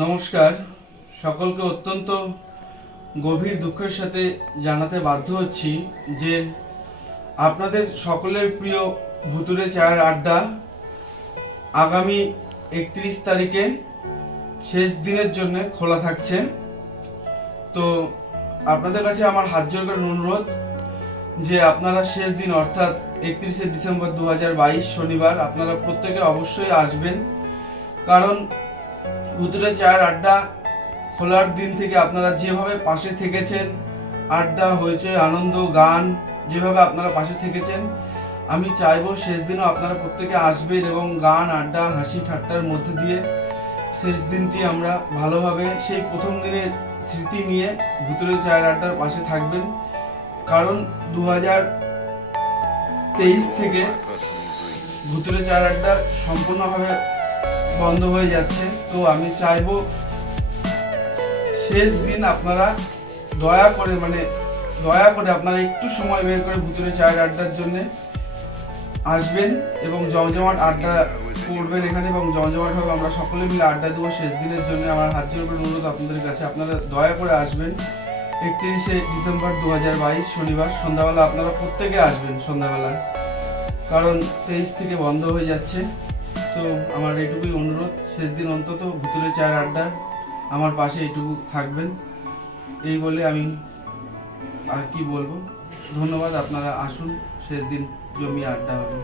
নমস্কার। সকলকে অত্যন্ত গভীর দুঃখের সাথে জানাতে বাধ্য হচ্ছি যে আপনাদের সকলের প্রিয় ভুতুরে চায়ের আড্ডা আগামী একত্রিশ তারিখে শেষ দিনের জন্য খোলা থাকছে। তো আপনাদের কাছে আমার হাত জোর করে অনুরোধ যে আপনারা শেষ দিন অর্থাৎ একত্রিশে ডিসেম্বর দু হাজার বাইশ শনিবার আপনারা প্রত্যেকে অবশ্যই আসবেন। কারণ ভুতুরে চায়ের আড্ডা খোলার দিন থেকে আপনারা যেভাবে পাশে থেকেছেন, আড্ডা হয়েছে আনন্দ, গান, যেভাবে আপনারা পাশে থেকেছেন, আমি চাইব শেষ দিনও আপনারা প্রত্যেকে আসবেন এবং গান, আড্ডা, হাসি, ঠাট্টার মধ্যে দিয়ে শেষ দিনটি আমরা ভালোভাবে সেই প্রথম দিনের স্মৃতি নিয়ে ভুতুরে চায়ের আড্ডার পাশে থাকবেন। কারণ দু তেইশ থেকে ভুতুরে চায়ের আড্ডা সম্পূর্ণভাবে বন্ধ হয়ে যাচ্ছে। তো আমি চাইব শেষ দিন আপনারা দয়া করে মানে দয়া করে আপনারা একটু সময় বের করে ভুতুরে চায়ের আড্ডার জন্য আসবেন এবং জমজমাট আড্ডা করবেন এখানে এবং জমজমাট হবে আমরা সকলে মিলে আড্ডা দেবো শেষ দিনের জন্য। আমার হাত জোর করে অনুরোধ আপনাদের কাছে, আপনারা দয়া করে আসবেন। একত্রিশে ডিসেম্বর দু বাইশ শনিবার, সন্ধ্যাবেলা আপনারা প্রত্যেকে আসবেন সন্ধ্যাবেলায়, কারণ তেইশ থেকে বন্ধ হয়ে যাচ্ছে। তো আমার এইটুকুই অনুরোধ। শেষ দিন অন্তত ভুতুরে চার আড্ডা আমার পাশে এইটুকু থাকবেন। এই বলে আমি আর কি বলব? ধন্যবাদ, আপনারা আসুন। শেষ দিন জমি আড্ডা হবে।